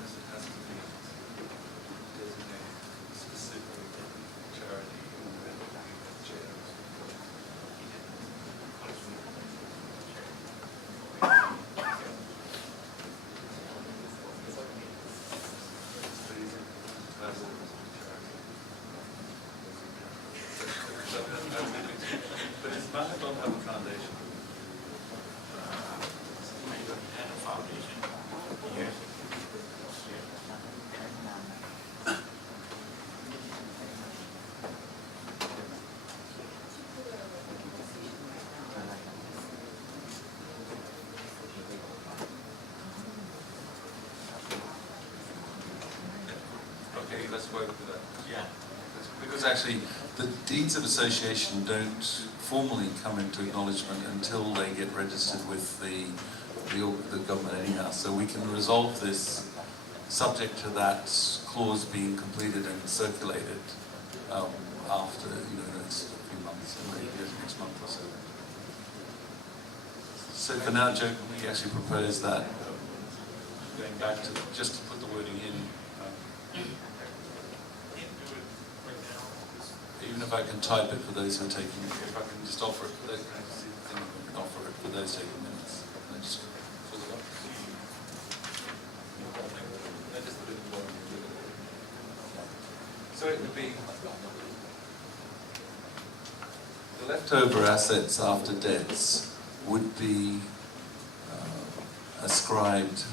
problem is it has to be designated specific charity and chairs. But does Mahidol have a foundation? And a foundation. Yes. Okay, let's work with that. Yeah. Because actually, the deeds of association don't formally come into acknowledgement until they get registered with the government anyhow. So we can resolve this subject to that clause being completed and circulated after the next few months, maybe next month or so. So for now, Joe, can we actually propose that going back to just to put the wording in. Even if I can type it for those who are taking, if I can just offer it for those, I can offer it for those taking minutes. And I just fill it up. So it would be the leftover assets after debts would be ascribed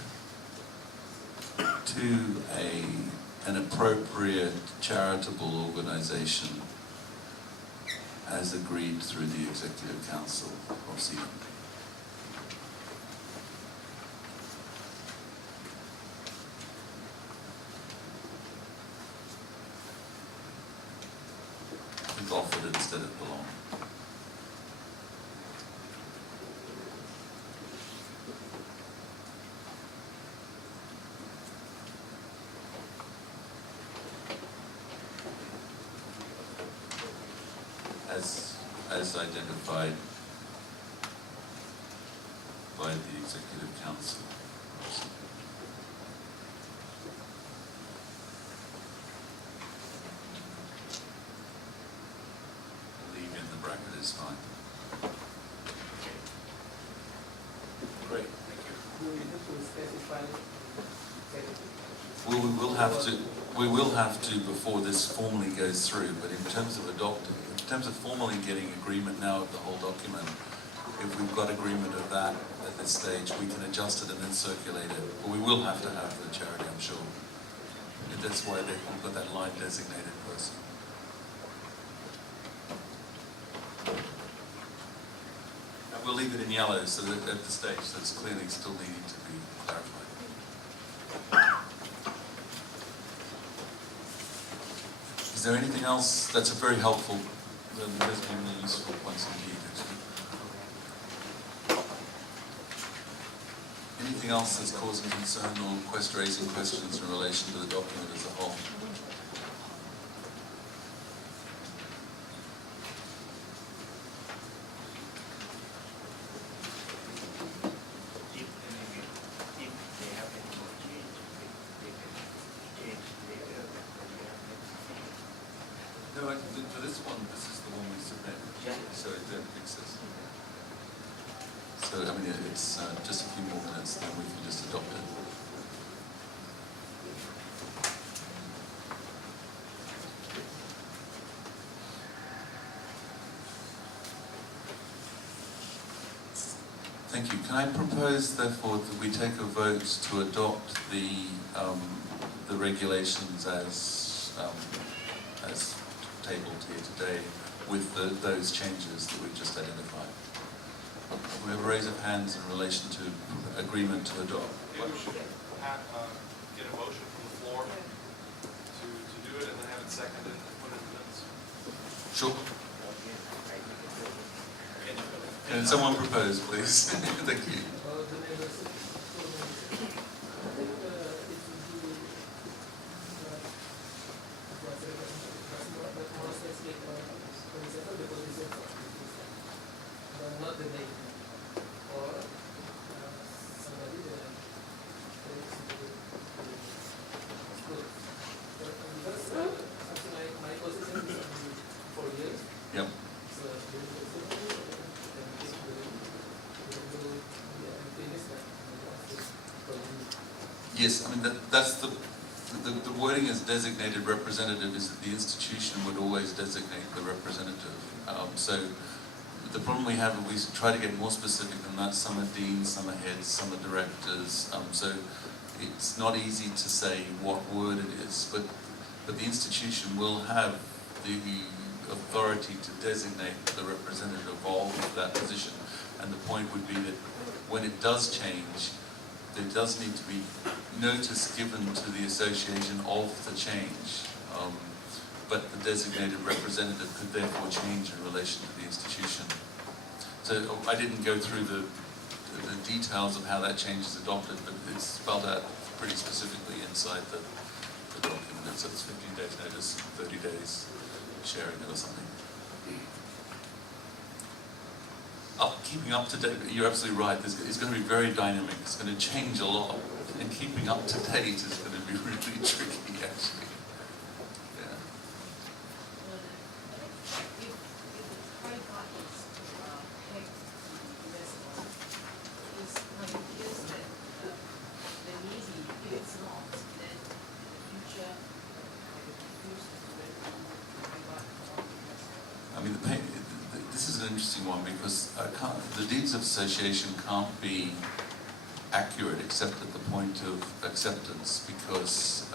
to an appropriate charitable organisation as agreed through the Executive Council of SEADOM. It's offered instead of belong. As identified by the Executive Council. Leave in the bracket is fine. Great, thank you. Do we have to specify? Well, we will have to before this formally goes through, but in terms of adopting, in terms of formally getting agreement now of the whole document, if we've got agreement of that at this stage, we can adjust it and then circulate it. But we will have to have the charity, I'm sure. And that's why they've got that line designated person. And we'll leave it in yellow so that at the stage that's clearly still needing to be clarified. Is there anything else that's very helpful? There's been really useful points indeed. Anything else that's causing concern or raising questions in relation to the document as a whole? No, for this one, this is the one we submit. Yeah. So it then exists. So, I mean, it's just a few more minutes, then we can just adopt it. Thank you. Can I propose, therefore, that we take a vote to adopt the regulations as tabled here today with those changes that we've just identified? We have a raise of hands in relation to agreement to adopt. Maybe we should get a motion from the floor to do it and then have it seconded and put it in the minutes. Sure. Can someone propose, please? Thank you. Not the date, or somebody Yes, I mean, that's the wording is designated representative is that the institution would always designate the representative. So the problem we have is we try to get more specific than that. Some are deans, some are heads, some are directors. So it's not easy to say what word it is, but the institution will have the authority to designate the representative of that position. And the point would be that when it does change, there does need to be notice given to the association of the change, but the designated representative could therefore change in relation to the institution. So I didn't go through the details of how that change is adopted, but it's spelled out pretty specifically inside the document. So it's 15 days notice, 30 days sharing it or something. Keeping up to date, you're absolutely right, it's going to be very dynamic, it's going to change a lot, and keeping up to date is going to be really tricky actually. Yeah. If the tripod is pegged to this one, it appears that the Navy, if it's not, then in the future, I would refuse to do it tripod along the vessel. I mean, this is an interesting one because the deeds of association can't be accurate except at the point of acceptance, because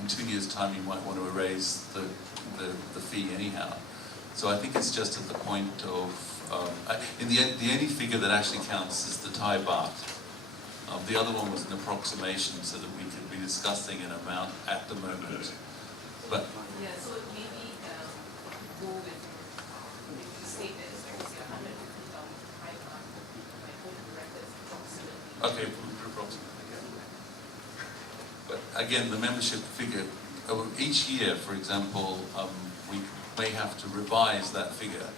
in 2 years' time you might want to erase the fee anyhow. So I think it's just at the point of, in the end, the only figure that actually counts is the Thai baht. The other one was an approximation so that we could be discussing an amount at the moment. But Yeah, so maybe go with, if you state that it's like, say, 150,000 tripod, my home director is approximately. okay, approximately, yeah. But again, the membership figure, each year, for example, we may have to revise that figure.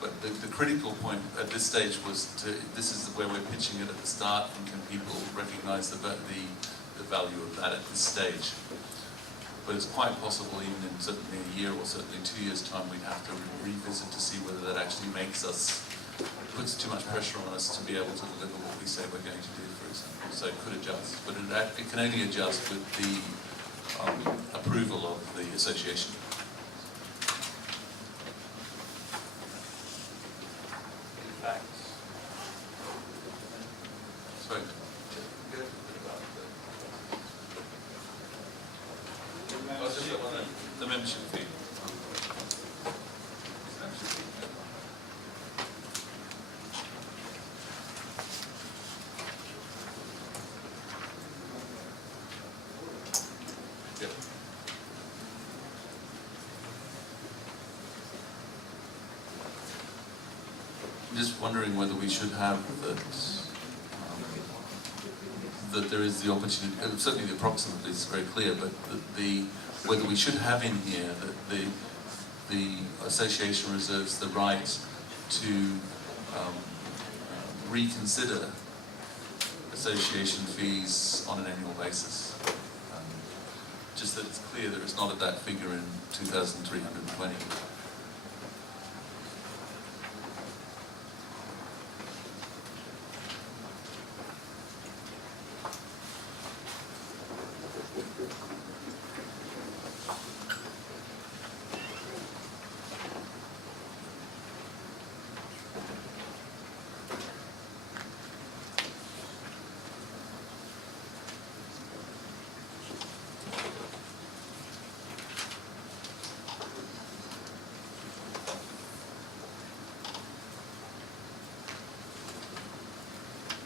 But the critical point at this stage was this is where we're pitching it at the start, and can people recognize the value of that at this stage? But it's quite possible even in certainly a year or certainly 2 years' time we'd have to revisit to see whether that actually puts too much pressure on us to be able to deliver what we say we're going to do, for example. So it could adjust, but it can only adjust with the approval of the association. In fact, Sorry. The membership fee. Yep. I'm just wondering whether we should have that there is the opportunity, certainly the approximately is very clear, but whether we should have in here that the association reserves the right to reconsider association fees on an annual basis. Just that it's clear that it's not at that figure in 2,320.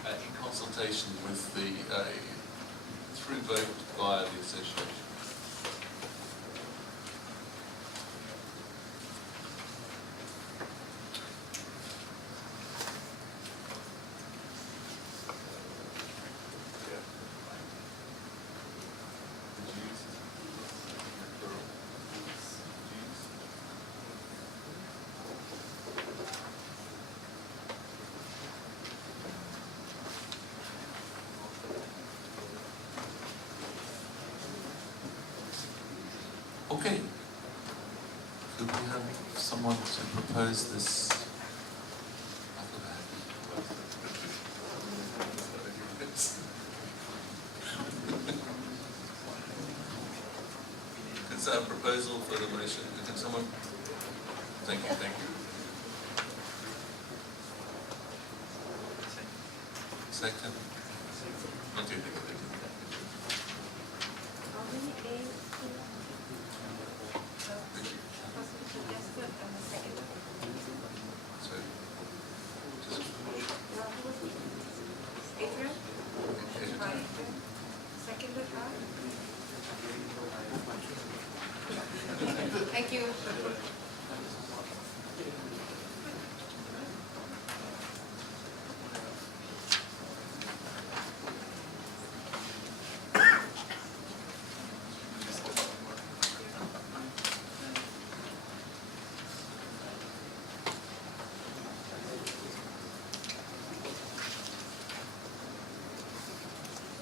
In consultation with through vote via the association. Okay. Could we have someone to propose this? Is that a proposal for the motion? Can someone? Thank you, thank you. Second? Okay, thank you, thank you. How many days? Thank you. First we suggested and the second. So, just, Adrian? Adrian. By Adrian. Seconded by? Thank you.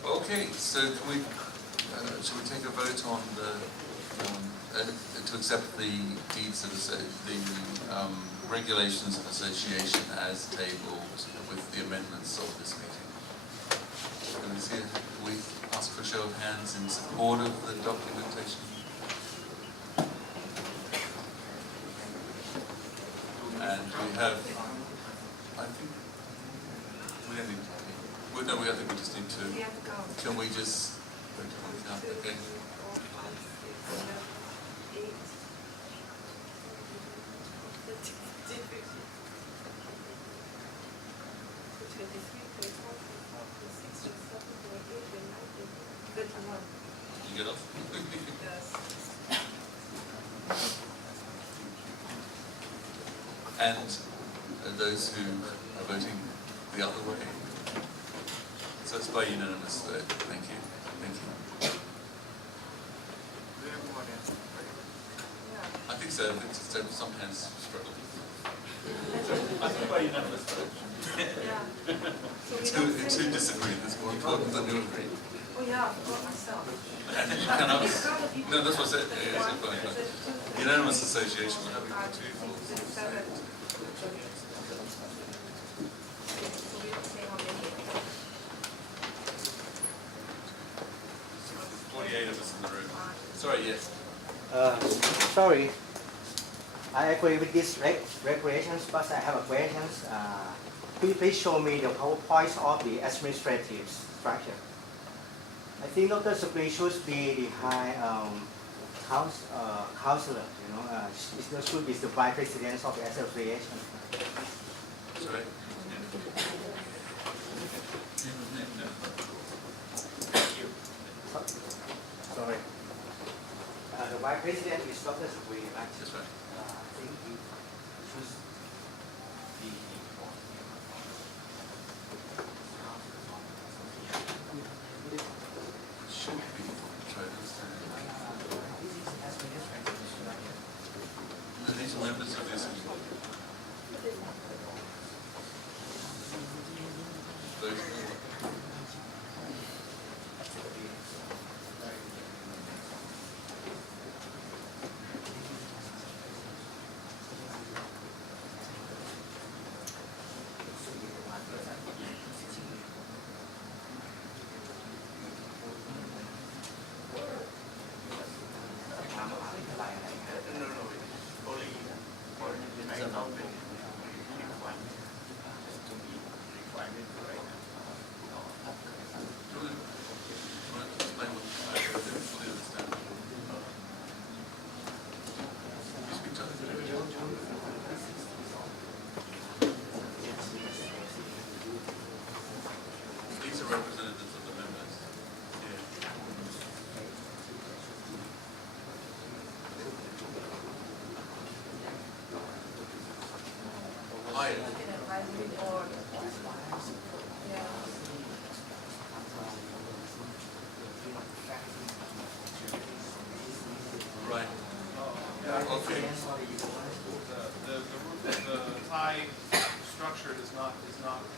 Okay, so can we, shall we take a vote on the, to accept the deeds of, the regulations of association as tabled with the amendments of this meeting? Can we see, we ask for a show of hands in support of the documentation? And we have, I think, we don't need to, well, no, I think we just need to, We have to count. can we just, okay, 4, 5, 6, 7, 8, 31. you get off? Yes. And those who are voting the other way. So it's by unanimous vote. Thank you. Thank you. We have more than, Yeah. I think so. I think just some hands struggle. I think by unanimous vote. Yeah. So we It's don't two say- disagree. That's more important than you agree. Oh yeah, I forgot myself. And you can ask. No, that's what I said. Yeah, yeah, it's fine, fine. Unanimous association will have 2, 4, 6, 8. So we don't say how many. 48 of us in the room. Sorry, yes. Sorry, I agree with this regulations, but I have a question. Could you please show me the PowerPoint of the administrative structure? I think Dr. Supri should be the high counselor, it should be the vice president of the association. Sorry. Sorry. The vice president is Dr. Supri, right? That's right. I think he should be Should be. Try to understand. And these are members of this. Those. only for the right now, when requirement to be requirement right now. These are representatives of the members. Hi. Like an advisory board. Yeah. Right. Okay. The Thai structure does not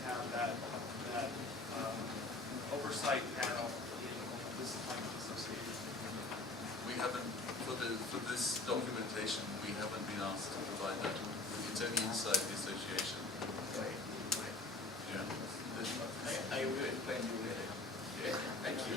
have that oversight panel in this type of association. We haven't, for this documentation, we haven't been asked to provide that. It's only inside the association. Right. Yeah. I will explain you later. Yeah, thank you.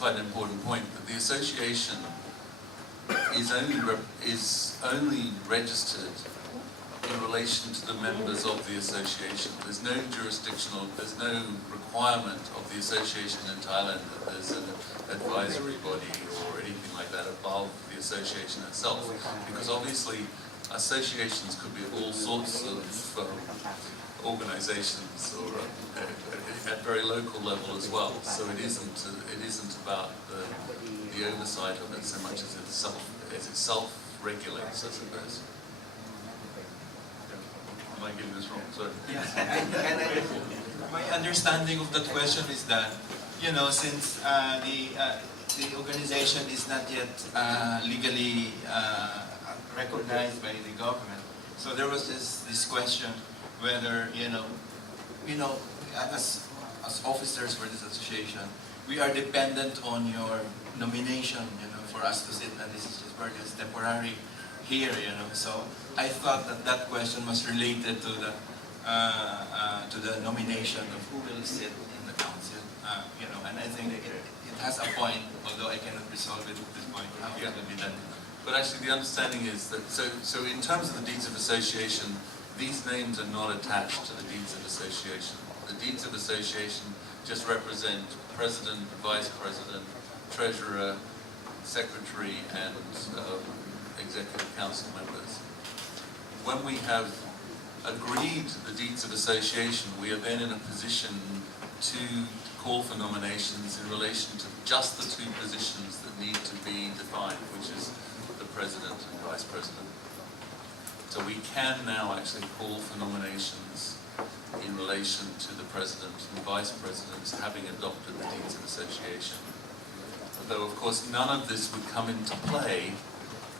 quite an important point, that the association is only registered in relation to the members of the association. There's no jurisdictional, there's no requirement of the association in Thailand that there's an advisory body or anything like that above the association itself, because obviously associations could be all sorts of organizations or at very local level as well. So it isn't about the oversight of it so much as it self-regulates, I suppose. Am I getting this wrong? Sorry. My understanding of that question is that, you know, since the organization is not yet legally recognized by the government, so there was this question whether, you know, as officers for this association, we are dependent on your nomination, you know, for us to sit, and this is just for this temporary here, you know. So I thought that question was related to the nomination of who will sit in the council, you know. And I think it has a point, although I cannot resolve it at this point. How it will be done. But actually, the understanding is that so in terms of the deeds of association, these names are not attached to the deeds of association. The deeds of association just represent president, vice president, treasurer, secretary, and executive council members. When we have agreed the deeds of association, we are then in a position to call for nominations in relation to just the two positions that need to be defined, which is the president and vice president. So we can now actually call for nominations in relation to the president and vice presidents having adopted the deeds of association. Though of course none of this would come into play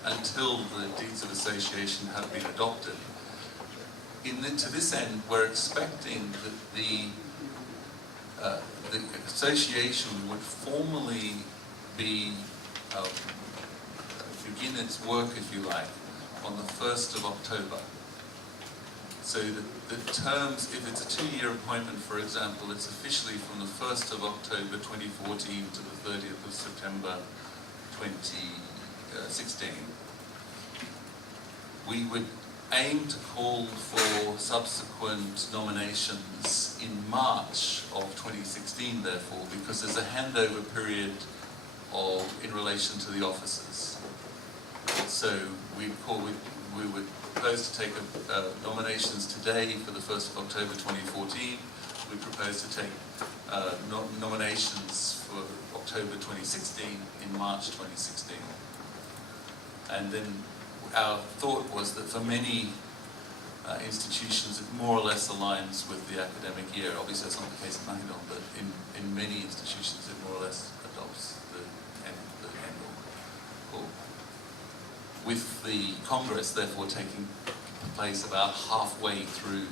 until the deeds of association have been adopted. To this end, we're expecting that the association would formally begin its work, if you like, on the 1st of October. So the terms, if it's a 2-year appointment, for example, it's officially from the 1st of October 2014 to the 30th of September 2016. We would aim to call for subsequent nominations in March of 2016, therefore, because there's a handover period in relation to the officers. So we would propose to take nominations today for the 1st of October 2014. We propose to take nominations for October 2016 in March 2016. And then our thought was that for many institutions it more or less aligns with the academic year. Obviously that's not the case at Mahidol, but in many institutions it more or less adopts the annual call. With the Congress therefore taking place about halfway through